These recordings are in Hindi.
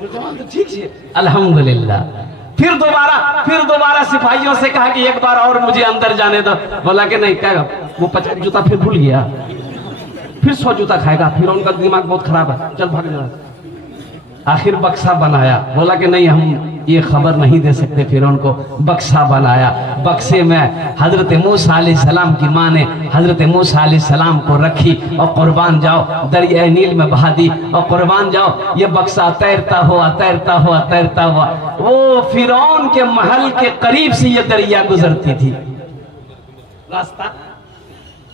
तो ठीक है अल्हम्दुलिल्लाह। फिर दोबारा सिपाहियों से कहा कि एक बार और मुझे अंदर जाने दो। बोला कि नहीं, क्या वो 50 जूता फिर भूल गया, फिर 100 जूता खाएगा, फिर उनका दिमाग बहुत खराब है, चल भाग जा। आखिर बक्सा बनाया, बोला कि नहीं हम ये खबर नहीं दे सकते, फिर उनको बक्सा बनाया। बक्से में हजरत मूसा अलैहिस्सलाम की माँ ने हजरत मूसा अलैहिस्सलाम को रखी और कुर्बान जाओ दरिया नील में बहा दी और कुर्बान जाओ। ये बक्सा तैरता हुआ वो फिरौन के महल के करीब से ये दरिया गुजरती थी रास्ता।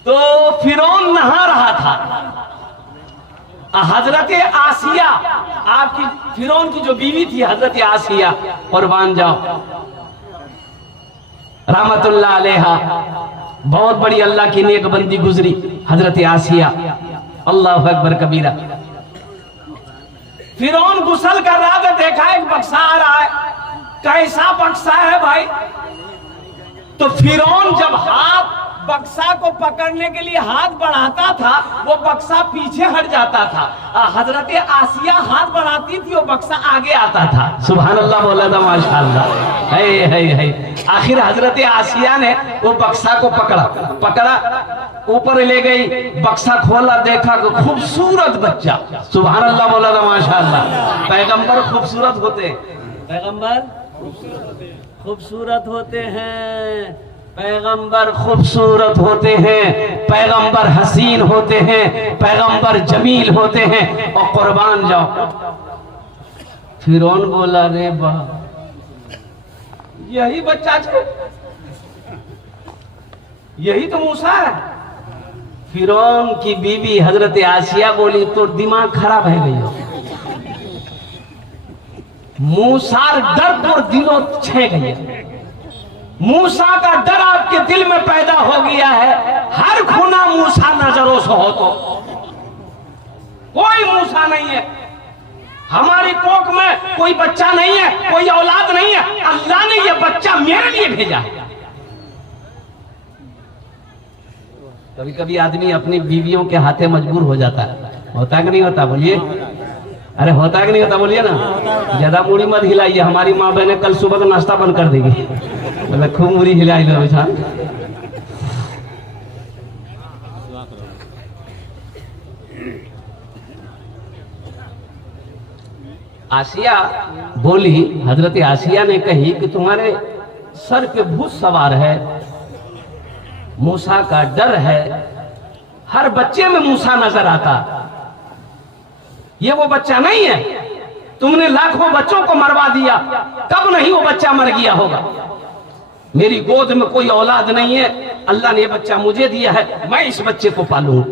तो फिरौन नहा रहा था, हजरत आसिया आपकी फिरौन की जो बीवी थी हजरत आसिया, कुर्बान जाओ रहमतुल्लाह अलैहा, बहुत बड़ी अल्लाह की नेक बंदी गुजरी हजरत आसिया, अल्लाह अकबर कबीरा। फिरौन गुसल कर रहा था, देखा एक बक्सा आ रहा है, कैसा बक्सा है भाई। तो फिरौन जब हाथ बक्सा को पकड़ने के लिए हाथ बढ़ाता था, वो बक्सा पीछे हट जाता था। हजरत आसिया हाथ बढ़ाती थी, वो बक्सा आगे आता था। सुभान अल्लाह बोला था, माशाअल्लाह। है आखिर हजरत आसिया ने वो बक्सा को पकड़ा, ऊपर ले गई, बक्सा खोला, देखा तो खूबसूरत बच्चा। सुभान अल्लाह बोला था, माशाअल्लाह। पैगंबर खूबसूरत होते, पैगंबर खूबसूरत होते हैं, पैगंबर खूबसूरत होते हैं, पैगंबर हसीन होते हैं, पैगंबर जमील होते हैं। और कुर्बान जाओ। फिरौन बोला, रे बा यही बच्चा है, यही तो मूसा है। फिरौन की बीवी हजरत आसिया बोली, तो दिमाग खराब है गई, मूसा डर और दिलों छे गई, मूसा का डर आपके दिल में पैदा हो गया है। हर खुना मूसा नजरों से हो, तो कोई मूसा नहीं है, हमारी कोख में कोई बच्चा नहीं है, कोई औलाद नहीं है, अल्लाह ने यह बच्चा मेरे लिए भेजा है। कभी कभी आदमी अपनी बीवियों के हाथे मजबूर हो जाता है, होता कि नहीं होता? बोलिए, अरे होता कि नहीं होता? बोलिए ना। ज्यादा मूड़ी मत हिलाइए, हमारी माँ बहने कल सुबह का नाश्ता बंद कर देगी। मतलब खूब मूड़ी हिलाई लो बेचारा। आसिया बोली, हजरत आसिया ने कही कि तुम्हारे सर पे भूत सवार है, मूसा का डर है, हर बच्चे में मूसा नजर आता, ये वो बच्चा नहीं है। तुमने लाखों बच्चों को मरवा दिया, कब नहीं वो बच्चा मर गया होगा। मेरी गोद में कोई औलाद नहीं है, अल्लाह ने ये बच्चा मुझे दिया है, मैं इस बच्चे को पालूं।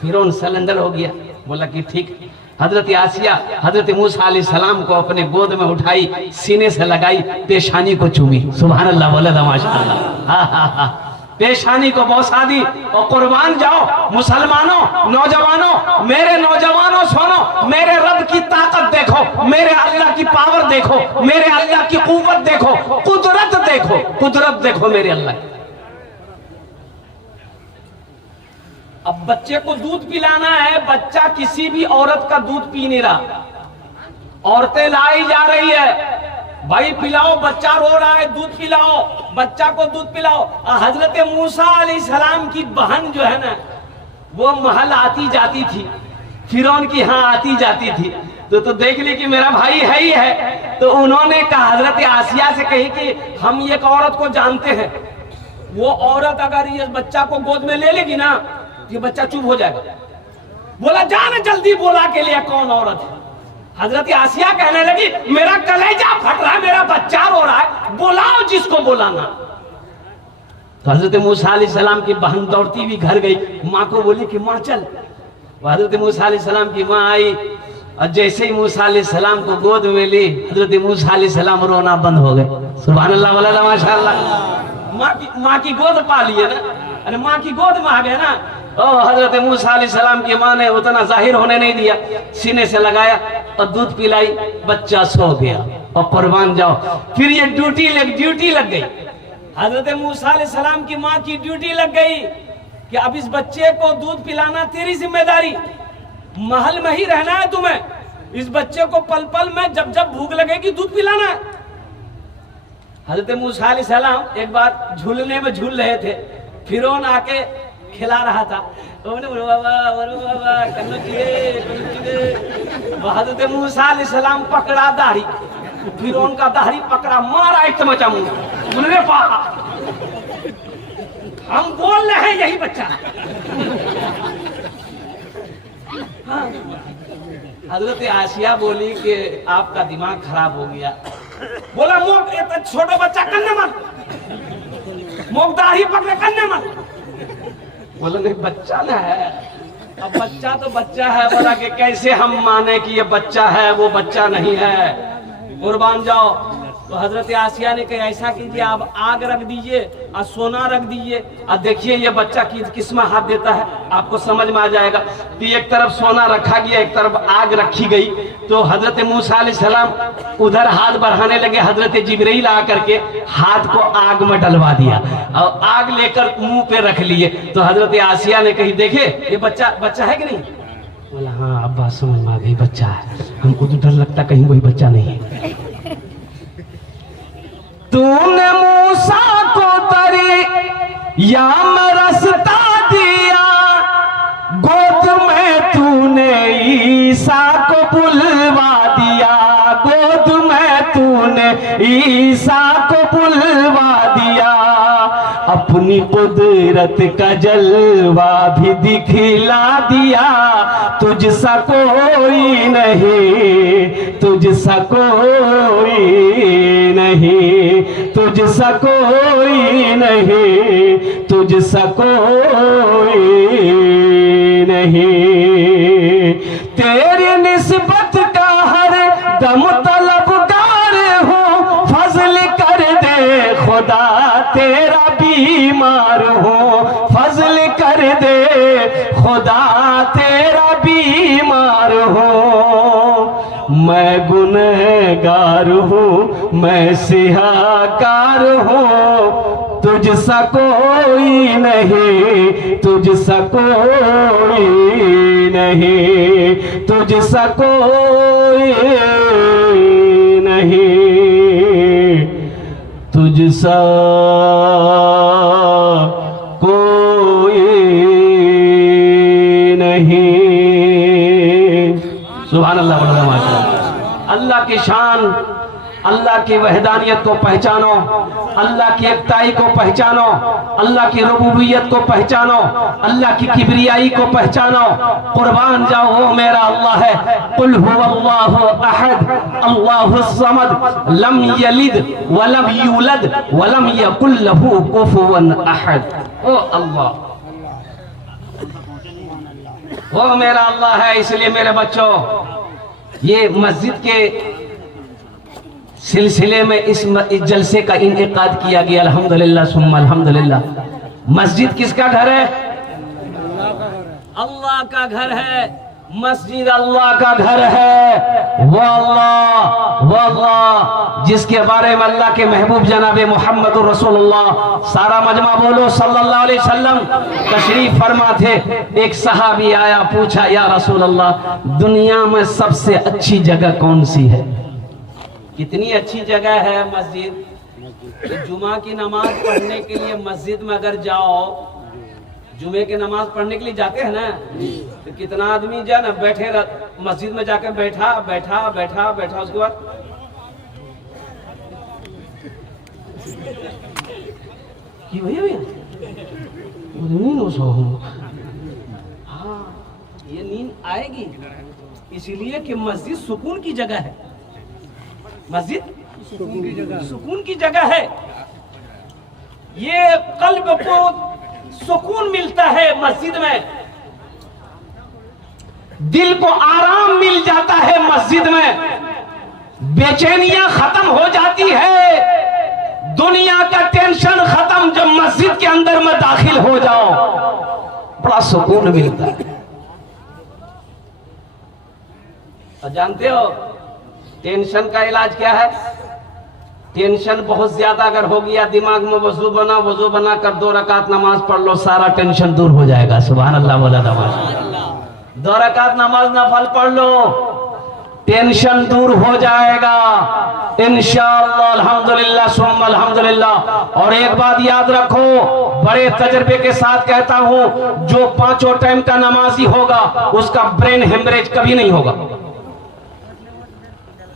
फिरौन सिलेंडर हो गया, बोला कि ठीक। हजरत आसिया हजरत मूसा अलैहिस्सलाम को अपने गोद में उठाई, सीने से लगाई, पेशानी को चूमी। सुभान अल्लाह बोला था, माशाअल्लाह। पेशानी को बौसा दी और कुर्बान जाओ मुसलमानों, नौजवानों, मेरे नौजवानों सुनो, मेरे रब की ताकत देखो, मेरे अल्लाह की पावर देखो, मेरे अल्लाह की कुव्वत देखो, कुदरत देखो, कुदरत देखो मेरे अल्लाह। अब बच्चे को दूध पिलाना है, बच्चा किसी भी औरत का दूध पी नहीं रहा, औरतें लाई जा रही है, भाई पिलाओ, बच्चा रो रहा है, दूध पिलाओ, बच्चा को दूध पिलाओ। हजरत मूसा अलैहिस्सलाम की बहन जो है ना, वो महल आती जाती थी, फिरौन की यहाँ आती जाती थी, तो देख ली कि मेरा भाई है ही है। तो उन्होंने कहा, हजरत आसिया से कही कि हम एक औरत को जानते हैं, वो औरत अगर ये बच्चा को गोद में ले लेगी ना, ये बच्चा चुप हो जाएगा। बोला जाने जल्दी, बोला के लिए कौन औरत है। हजरत आसिया कहने लगी, मेरा कलेजा फट रहा है, मेरा बच्चा रो रहा है, बुलाओ जिसको बुलाना। तो हजरत मूसा अलैहिस्सलाम की बहन दौड़ती हुई घर गई, माँ को बोली कि माँ चल। हजरत मूसा अलैहिस्सलाम की माँ आई और जैसे ही मूसा अलैहिस्सलाम को गोद में ली, हजरत मूसा अलैहिस्सलाम रोना बंद हो गए। सुभान अल्लाह वाला माशाअल्लाह। माँ की गोद पा लिए ना, अरे माँ की गोद में आ गए ना। हजरत मूसा अलैहिस्सलाम की माँ ने उतना जाहिर होने नहीं दिया, सीने से लगाया और दूध पिलाई, बच्चा सो गया। और कुर्बान जाओ, फिर ये ड्यूटी लग गई, हजरत मूसा अलैहिस्सलाम की माँ की ड्यूटी लग गई कि अब इस बच्चे को दूध पिलाना तेरी जिम्मेदारी, महल में ही रहना है तुम्हें, इस बच्चे को पल पल में जब जब भूख लगेगी दूध पिलाना है। हजरत मूसा अलैहिस्सलाम एक बार झूलने में झूल रहे थे, फिरौन आके खिला रहा था, हजरत मूसा अलैहिस्सलाम पकड़ा दाढ़ी, फिरौन का दाढ़ी पकड़ा, मारा एक चमचा मुंह, बोले पापा हम बोल रहे हैं यही बच्चा। हाँ। हजरत आसिया बोली कि आपका दिमाग खराब हो गया। बोला मोक छोटा बच्चा करने मत, मोक दाढ़ी पकड़े करने मत। बोला नहीं बच्चा ना है, अब बच्चा तो बच्चा है। बोला कि कैसे हम माने कि ये बच्चा है वो बच्चा नहीं है, कुर्बान जाओ। तो हजरत आसिया ने कहा ऐसा कीजिए, आप आग रख दीजिए और सोना रख दीजिए और देखिए ये बच्चा किस में हाथ देता है, आपको समझ में आ जाएगा। तो एक तरफ सोना रखा गया, एक तरफ आग रखी गई। तो हजरत मूसा अलैहिस्सलाम उधर हाथ बढ़ाने लगे, हजरत जिब्रील आकर के हाथ को आग में डलवा दिया और आग लेकर मुंह पे रख लिए। तो हजरत आसिया ने कही देखे ये बच्चा है कि नहीं? बोला हाँ अब बात समझ में आ गई, बच्चा है। हमको तो डर लगता कहीं वही बच्चा नहीं है। तूने मूसा को तरी या में रास्ता दिया, गोद में तूने ईसा को बुलवा दिया, गोद में तूने ईसा को बुलवा दिया। अपनी कुदरत का जलवा भी दिखला दिया, तुझसा कोई नहीं, तुझसा कोई नहीं, तुझसा कोई नहीं, तुझसा कोई नहीं। तेरी निस्बत का हर दम तलबगार हूँ, फजल कर दे खुदा तेरा बीमार हूँ, फजल कर दे खुदा तेरा बीमार हूँ। मैं गुनहगार हूँ, मैं सिहाकार हूँ, तुझसा कोई नहीं, तुझसा कोई नहीं, तुझसा कोई नहीं, तुझसा कोई नहीं। सुभान अल्लाह, अल्लाह की शान, अल्लाह की वहदानियत को पहचानो, अल्लाह की एकताई को पहचानो, अल्लाह की रुबूबियत को पहचानो, अल्लाह की किबरियाई को पहचानो। कुर्बान जाओ वो मेरा अल्लाह है। कुल हुवल्लाहु अहद अल्लाहुस समद लम यलिद वलम यूलद वलम यकुल लहू कुफुवन अहद। ओ अल्लाह, वो मेरा अल्लाह है। इसलिए मेरे बच्चों, ये मस्जिद के सिलसिले में इस जलसे का इनेकाद किया गया। अल्हम्दुलिल्लाह सुम्मा अल्हम्दुलिल्लाह। मस्जिद किसका घर है? अल्लाह का घर है। मस्जिद अल्लाह का घर है। वो अल्लाह जिसके बारे में अल्लाह के महबूब जनाबे मोहम्मद रसूलुल्लाह, सारा मजमा बोलो सल्लल्लाहु अलैहि वसल्लम, तशरीफ फरमा थे। एक सहाबी आया, पूछा या रसूल अल्लाह, दुनिया में सबसे अच्छी जगह कौन सी है? कितनी अच्छी जगह है मस्जिद। तो जुमा की नमाज पढ़ने के लिए मस्जिद में अगर जाओ, जुमे की नमाज पढ़ने के लिए जाते हैं ना, तो कितना आदमी जो है ना बैठे मस्जिद में जाकर बैठा बैठा बैठा बैठा, उसके बाद कि भैया हाँ ये नींद आएगी, इसीलिए कि मस्जिद सुकून की जगह है। मस्जिद सुकून की जगह है। ये कल्ब को सुकून मिलता है मस्जिद में, दिल को आराम मिल जाता है मस्जिद में, बेचैनियां खत्म हो जाती है, दुनिया का टेंशन खत्म। जब मस्जिद के अंदर में दाखिल हो जाओ बड़ा सुकून मिलता है। और जानते हो टेंशन का इलाज क्या है? टेंशन बहुत ज्यादा अगर हो गया दिमाग में, वजू बना कर 2 रकात नमाज पढ़ लो, सारा टेंशन दूर हो जाएगा। सुभान अल्लाह बोला नमाज, 2 रकात नमाज नफल पढ़ लो, टेंशन दूर हो जाएगा इंशाअल्लाह। अल्हम्दुलिल्लाह सुम्मा अल्हम्दुलिल्लाह। और एक बात याद रखो, बड़े तजर्बे के साथ कहता हूं, जो 5 टाइम का नमाजी होगा उसका ब्रेन हेमरेज कभी नहीं होगा,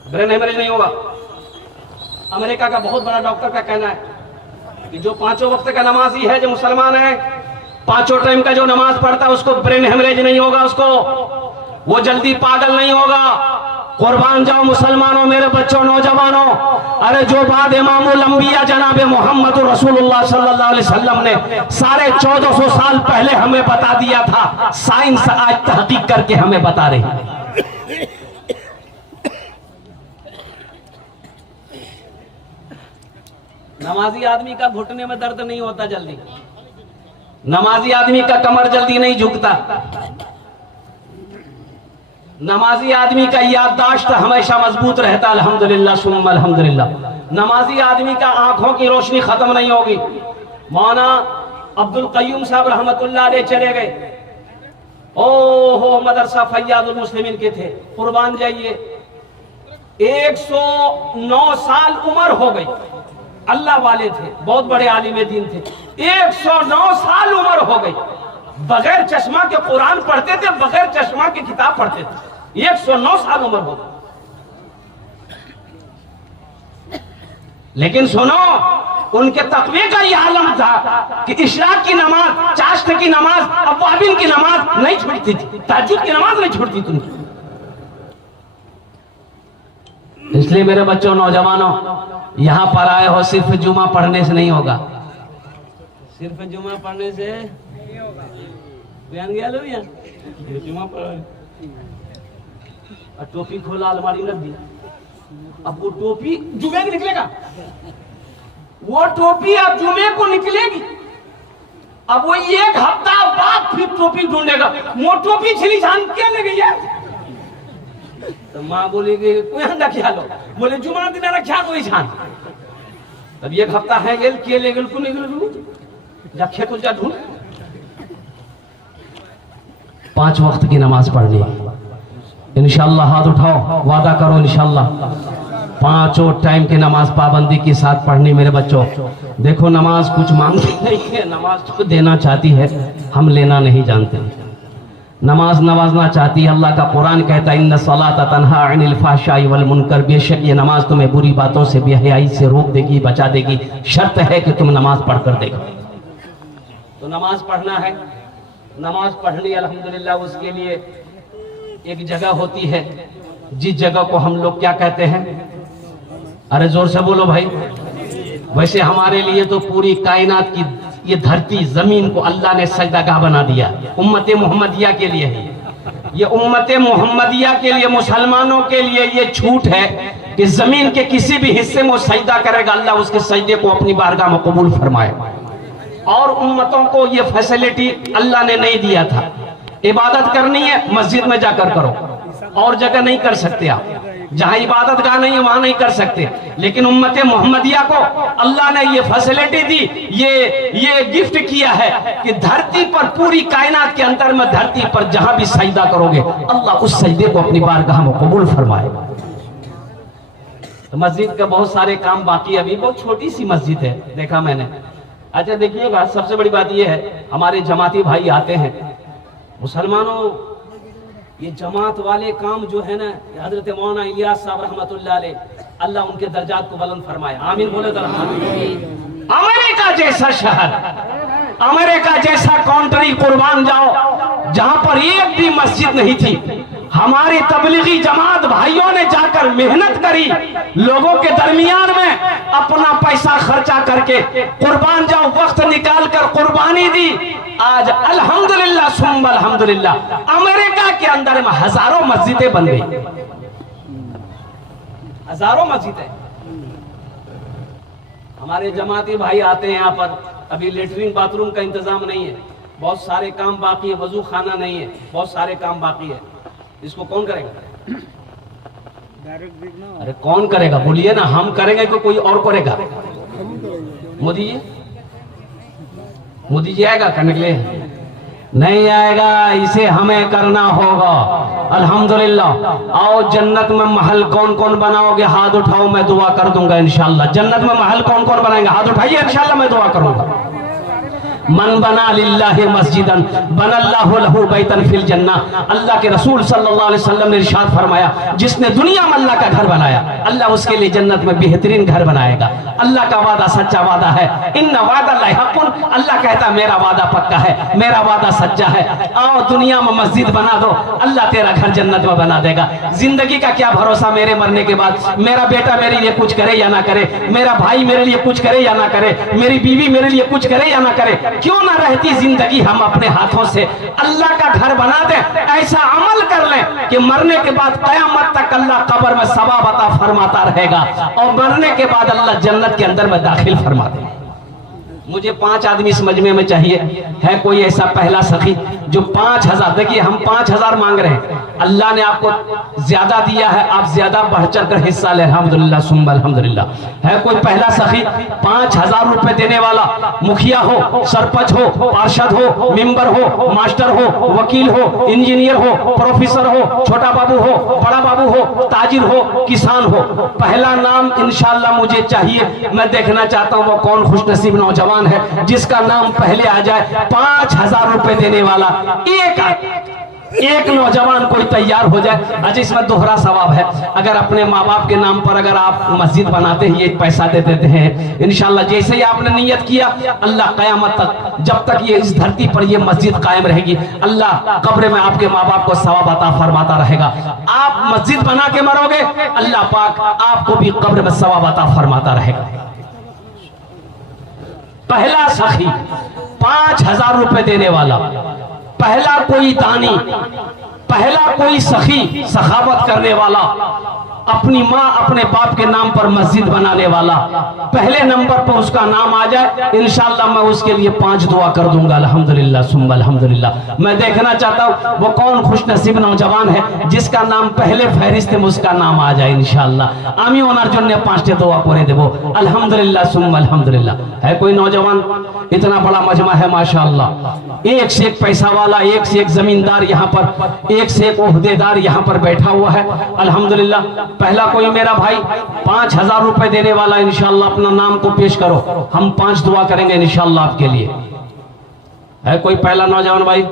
ब्रेन हेमरेज नहीं होगा। अमेरिका का बहुत बड़ा डॉक्टर का कहना है कि जो 5 वक्त का नमाजी है, जो मुसलमान है, 5 टाइम का जो नमाज पढ़ता है उसको ब्रेन हेमरेज नहीं होगा, उसको वो जल्दी पागल नहीं होगा। कुर्बान जाओ मुसलमानों, मेरे बच्चों, नौजवानों। अरे जो बात इमामुल अंबिया जनाब मोहम्मद रसूलुल्लाह सल्लल्लाहु अलैहि वसल्लम ने 1450 साल पहले हमें बता दिया था, साइंस आज तहकीक करके हमें बता रही है। नमाजी आदमी का घुटने में दर्द नहीं होता जल्दी, नमाजी आदमी का कमर जल्दी नहीं झुकता, नमाजी आदमी का याददाश्त हमेशा मजबूत रहता। अल्हम्दुलिल्लाह सुम्मा अल्हम्दुलिल्लाह। नमाजी आदमी का आंखों की रोशनी खत्म नहीं होगी। मौलाना अब्दुल कय्यूम साहब रहमतुल्लाह अलैह चले गए, ओहो मदरसा फैयादुल मुस्लिमीन के थे, कुर्बान जाइए, 109 साल उम्र हो गई, अल्लाह वाले थे, बहुत बड़े आलिम दीन थे, 109 साल उम्र हो गई, बगैर चश्मा के कुरान पढ़ते थे, बगैर चश्मा के किताब पढ़ते थे, 109 साल उम्र हो गई। लेकिन सुनो, उनके तकवे का ये आलम था कि इशराक की नमाज, चाश्त की नमाज, अवाबिन की नमाज नहीं छूटती थी, तहज्जुद की नमाज नहीं छूटती थी उनकी। इसलिए मेरे बच्चों, नौजवानों, यहां पर आए हो सिर्फ जुमा पढ़ने से नहीं होगा, सिर्फ जुमा पढ़ने से बयान गया लो जुमा पढ़, टोपी खोला, अलमारी रख दी, अब वो टोपी जुमे की निकलेगा, वो टोपी अब जुमे को निकलेगी, अब वो 1 हफ्ता बाद फिर टोपी ढूंढेगा, वो टोपी छिली छान क्या लगी यार। तो माँ बोलेगी कोई अंडा क्या लो, बोले जुमा दिन रखा कोई छान, तब 1 हफ्ता है गेल के ले गेल को निकल जा खेत जा ढूंढ। 5 वक्त की नमाज पढ़नी इंशाअल्लाह, हाथ उठाओ, वादा करो इंशाअल्लाह 5 टाइम की नमाज पाबंदी के साथ पढ़नी। मेरे बच्चों देखो, नमाज कुछ मांगती नहीं है, नमाज तो देना चाहती है, हम लेना नहीं जानते। नमाज नवाजना चाहती है, अल्लाह का कुरान कहता है इन्ना सलाता तन्हा अनिल फहशाई वल मुनकर, बेशक ये नमाज तुम्हें बुरी बातों से, बेहयाई से रोक देगी, बचा देगी, शर्त है कि तुम नमाज पढ़ कर देखो। तो नमाज पढ़ना है, नमाज पढ़नी अल्हम्दुलिल्लाह, उसके लिए एक जगह होती है, जिस जगह को हम लोग क्या कहते हैं, अरे जोर से बोलो भाई। वैसे हमारे लिए तो पूरी कायनात की ये धरती, जमीन को अल्लाह ने सजदागाह बना दिया, उम्मत मोहम्मदिया के लिए है। ये उम्मत मोहम्मदिया के लिए, मुसलमानों के लिए ये छूट है कि जमीन के किसी भी हिस्से में सजदा करेगा, अल्लाह उसके सजदे को अपनी बारगाह में कबूल फरमाए। और उम्मतों को ये फैसिलिटी अल्लाह ने नहीं दिया था। इबादत करनी है मस्जिद में जाकर करो, और जगह नहीं कर सकते आप, जहां इबादत गाह नहीं है वहां नहीं कर सकते। लेकिन उम्मत मोहम्मदिया को अल्लाह ने ये फैसिलिटी दी, ये गिफ्ट किया है कि धरती पर, पूरी कायनात के अंदर में, धरती पर जहां भी सजदा करोगे अल्लाह उस सजदे को अपनी बारगाह में कबूल फरमाए। तो मस्जिद का बहुत सारे काम बाकी, अभी बहुत छोटी सी मस्जिद है, देखा मैंने। अच्छा देखिएगा, सबसे बड़ी बात यह है, हमारे जमाती भाई आते हैं, मुसलमानों, ये जमात वाले काम जो है ना, हजरत मौलाना इलियास साहब रहमतुल्लाह अलैह, अल्लाह उनके दर्जात को बुलंद फरमाए, आमीन बोले तो। अमेरिका जैसा शहर, अमेरिका जैसा कंट्री, कुर्बान जाओ, जहां पर एक भी मस्जिद नहीं थी, हमारी तबलीगी जमात भाइयों ने जाकर मेहनत करी, लोगों के दरमियान में अपना पैसा खर्चा करके, कुर्बान जाओ, वक्त निकाल कर कुर्बानी दी। आज अल्हम्दुलिल्लाह सुम्मा अल्हम्दुलिल्लाह, अमेरिका के अंदर में हजारों मस्जिदें बन गई, हजारों मस्जिदें। हमारे जमाती भाई आते हैं यहाँ पर, अभी लेटरिन बाथरूम का इंतजाम नहीं है, बहुत सारे काम बाकी है, वजू खाना नहीं है, बहुत सारे काम बाकी है, इसको कौन करेगा? अरे कौन करेगा बोलिए ना, हम करेंगे कि कोई और करेगा? मोदी जी, मोदी जी आएगा करने के लिए? नहीं आएगा, इसे हमें करना होगा। अल्हम्दुलिल्लाह। आओ, जन्नत में महल कौन कौन बनाओगे? हाथ उठाओ, मैं दुआ कर दूंगा इंशाअल्लाह। जन्नत में महल कौन कौन बनाएंगे? हाथ उठाइए, इंशाअल्लाह मैं दुआ करूंगा। मन बना लिल्लाहि मस्जिदन बनल्लाहु लहू बैतन फिल जन्ना। अल्लाह के रसूल सल्लल्लाहु अलैहि वसल्लम ने इरशाद फरमाया, जिसने दुनिया में अल्लाह का घर बनाया, अल्लाह उसके लिए जन्नत में बेहतरीन घर बनाएगा। अल्लाह का वादा सच्चा वादा है। इन्ना वादल्लाहि हक़्क़ुन। अल्लाह कहता मेरा वादा पक्का है, मेरा वादा सच्चा है। आओ, दुनिया में मस्जिद बना दो, अल्लाह तेरा घर जन्नत में बना देगा। जिंदगी का क्या भरोसा मेरे मरने के बाद? मेरा बेटा मेरे लिए कुछ करे या ना करे, मेरा भाई मेरे लिए कुछ करे या ना करे, मेरी बीवी मेरे लिए कुछ करे या ना करे, क्यों ना रहती जिंदगी हम अपने हाथों से अल्लाह का घर बना दें। ऐसा अमल कर लें कि मरने के बाद कयामत तक अल्लाह कब्र में सवाब अता फरमाता रहेगा और मरने के बाद अल्लाह जन्नत के अंदर में दाखिल फरमा दे। मुझे 5 आदमी इस मजमे में चाहिए। है कोई ऐसा पहला सखी जो 5000? देखिए, हम 5000 मांग रहे हैं, अल्लाह ने आपको ज्यादा दिया है, आप ज्यादा बढ़ चढ़ कर हिस्सा ले। अल्हम्दुलिल्लाह सुम्मा अल्हम्दुलिल्लाह। है कोई पहला सखी 5000 रुपए देने वाला? मुखिया हो, सरपंच हो, पार्षद हो, मेंबर हो, मास्टर हो, वकील हो, इंजीनियर हो, प्रोफेसर हो, छोटा बाबू हो, बड़ा बाबू हो, ताजिर हो, किसान हो, पहला नाम इंशाअल्लाह मुझे चाहिए। मैं देखना चाहता हूँ वो कौन खुशनसीब नौजवान है जिसका नाम पहले आ जाए। 5000 रुपए देने वाला एक नौजवान कोई तैयार हो जाए। अच्छा, इसमें दोहरा सवाब है। अगर अपने माँ बाप के नाम पर अगर आप मस्जिद बनाते हैं, ये पैसा दे देते हैं, इंशाल्लाह जैसे ही आपने नियत किया, अल्लाह कयामत तक, जब तक ये इस धरती पर ये मस्जिद कायम रहेगी, अल्लाह कब्र में आपके माँ बाप को सवाब अता फरमाता रहेगा। आप मस्जिद बना के मरोगे, अल्लाह पाक आपको भी कब्र में सवाब अता फरमाता रहेगा। पहला सखी 5000 रुपए देने वाला, पहला कोई दानी, पहला कोई सखी सखावत करने वाला, अपनी माँ अपने बाप के नाम पर मस्जिद बनाने वाला, पहले नंबर पर उसका नाम आ जाए, इंशाअल्लाह मैं उसके लिए 5 दुआ कर दूंगा। अल्हम्दुलिल्लाह सुम्मा अल्हम्दुलिल्लाह। मैं देखना चाहता हूँ वो कौन खुशनसीब नौजवान है जिसका नाम पहले फहरिस्त में उसका नाम आ जाए इंशाअल्लाह। आमी ओनार जन्य 5 दुआ करे देबो। अल्हम्दुलिल्लाह सुम्मा अल्हम्दुलिल्लाह। है कोई नौजवान? इतना बड़ा मजमा है माशाअल्लाह, एक से एक पैसा वाला, एक से एक जमींदार यहाँ पर, एक से एक ओहदेदार यहाँ पर बैठा हुआ है। अल्हम्दुलिल्लाह। पहला कोई मेरा भाई 5000 रुपए देने वाला, इंशाअल्लाह अपना नाम को पेश करो, हम 5 दुआ करेंगे इंशाअल्लाह आपके लिए। है कोई पहला नौजवान भाई?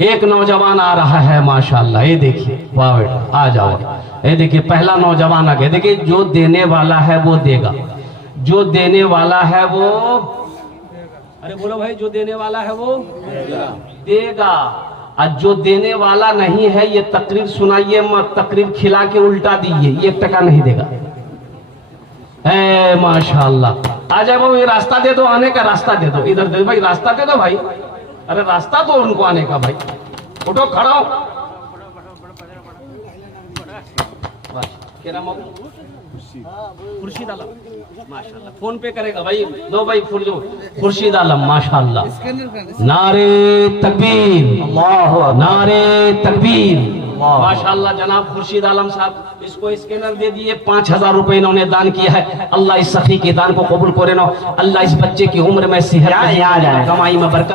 एक नौजवान आ रहा है माशाअल्लाह। ये देखिए, वाह बेटा आ जाओ। ये देखिए पहला नौजवान आ गया। देखिए, जो देने वाला है वो देगा, जो देने वाला है वो, अरे बोलो भाई, जो देने वाला है वो देगा। और जो देने वाला नहीं है, ये तकरीर सुनाइए मत, तकरीर खिला के उल्टा दीजिए, 1 टका नहीं देगा। ए माशाअल्लाह। आ जाए बाबू, ये रास्ता दे दो, आने का रास्ता दे दो, इधर दे भाई, रास्ता दे दो भाई। अरे रास्ता दो उनको आने का भाई। उठो, खड़ा हो। खुर्शीद आलम माशाअल्लाह, फोन पे करेगा भाई, दो भाई खुर्शीद आलम माशाअल्लाह। नारे तकबीर, नारे तकबीर माशाअल्लाह। जनाब खुर्शीद आलम साहब, इसको स्कैनर दे दिए। 5000 रुपए इन्होंने दान किया है। अल्लाह इस सखी के दान को कबूल करे ना। अल्लाह इस बच्चे की उम्र में सेहत, कमाई में बरकत